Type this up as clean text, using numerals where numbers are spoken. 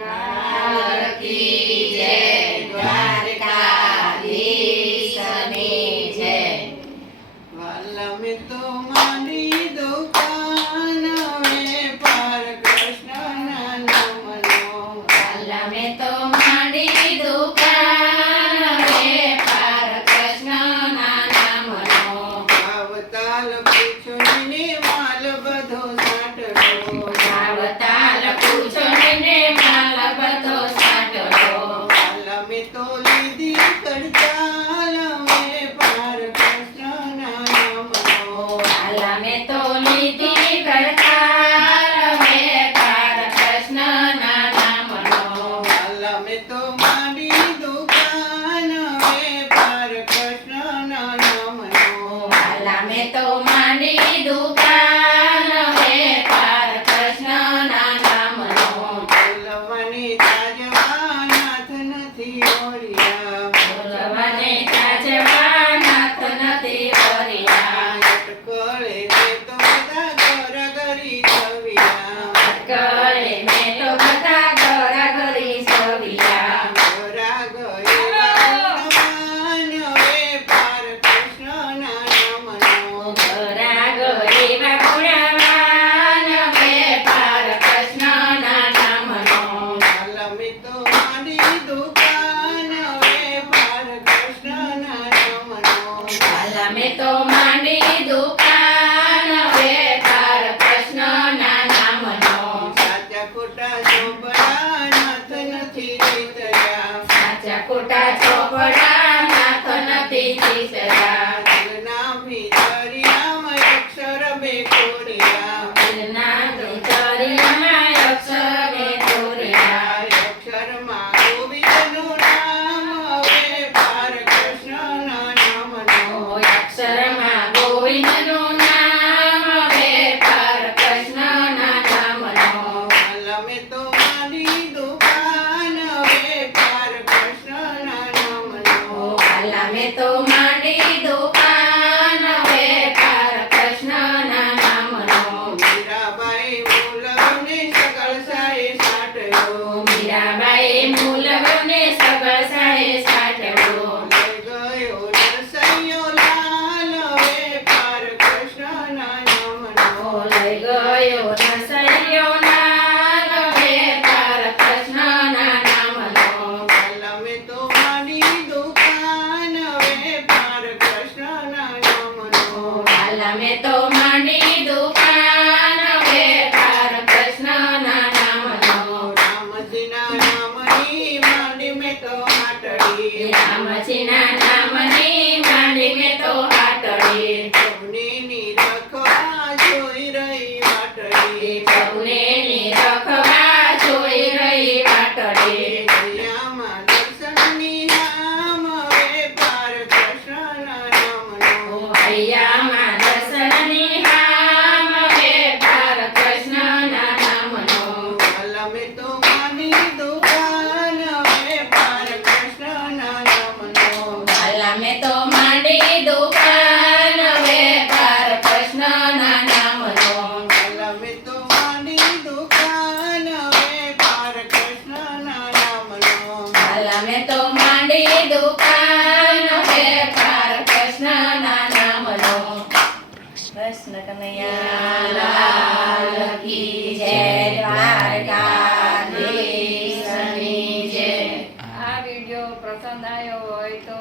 લાલ કી જય, દ્વારકાધીશની જય. વાલા મેં તો મારી દુકાન વેપાર કૃષ્ણના નામનો. વાલા મેં તો માંડી દુકાન વેપાર કૃષ્ણના નામનો. ભાવતાલ પૂછું ને માલ બધો સાટલો. ભાવતાલ પૂછો ને માલ બધો સાટલો. વાલા મેં તો લીધી કડતાલ વેપાર કૃષ્ણના નામનો. વાલા મેં તો લીધી કરતાલ વેપાર કૃષ્ણના નામનો. વાલા મેં તો મારી દુકાન વેપાર કૃષ્ણના નામનો. વાલા મેં તો માંડી દુકાન વેપાર કૃષ્ણના નામનો. બોલવાની તાજવા નાથ નથી ઓળિયા. બોલવાને તાજવા નાથ નથી ઓરિયા. અટકળે તે તો બધા ગોરગરી છવિયા. અટકળે મેં તો બધા ગોરાગરી સવિયા. ગોરા ગયેલા ગુણવાન વેપાર કૃષ્ણના નામનો. ગોરાગ એવા ગુણવાન વેપાર કૃષ્ણના નામનો. વાલા મેં તો મારી દુકાન વેપાર કૃષ્ણના નામનો. વાલા મેં તો માંડી દુકાન વેપાર કૃષ્ણના નામનો. સાચા ખોટા ચોપડા નાથ નથી જીતયા. સાચા ખોટા ચોપડા નાથ નથી જીતયા. દિલના ભીતરિયામાં અક્ષર બે કોડિયા. દિલના ભીતરિયામાં અક્ષરે દોર્યા. અક્ષરમાં ગોવિંદનું નામ વેપાર કૃષ્ણના નામનો. અક્ષરમાં ગોવિંદનું નામ વેપાર કૃષ્ણના નામનો. વાલા મેં તો મારી દુકાન વેપાર કૃષ્ણના નામનો. વાલા મેં તો માંડી દુકાન વેપાર કૃષ્ણના નામનો. મીરાબાઈ મૂલવને સકળ સાએ સાટયો. મીરાબાઈ મૂલવને સગળ સાએ સાટવો. લઈ ગયો નરસૈયો લાલ વેપાર કૃષ્ણના નામનો. લઈ ગયો નરસૈયો લાલ વેપાર કૃષ્ણના નામનો. વાલા મેં તો મારી દુકાન વેપાર કૃષ્ણના નામનો. વાલા મેં તો માંડી દુકાન વેપાર કૃષ્ણના નામનો. રામજીના નામની માંડી મેં તો હાટડી. રામજીના નામની માંડી મેં તો હાટડી. સૌની નિરખવા જોઈ રહી વાટડી. સૌને નિરખવા જોઈ રહી વાટડી. દયામાં દર્શનની નામ વેપાર કૃષ્ણના નામનો. હૈયામાં દર્શનની હામ વેપાર કૃષ્ણના નામનો. વાલા મેં તો મારી દુકાન વેપાર કૃષ્ણના નામનો. વાલા મેં તો માંડી દુકાન વેપાર કૃષ્ણના નામનો. વાલા મેં તો મારી દુકાન વેપાર કૃષ્ણના નામનો. વાલા મેં તો માંડી દુકાન વેપાર કૃષ્ણના નામનો. કૃષ્ણ કનૈયા લાલ કી જય, દ્વારકાધીશની જય. આ વિડીયો પસંદ આવ્યો હોય તો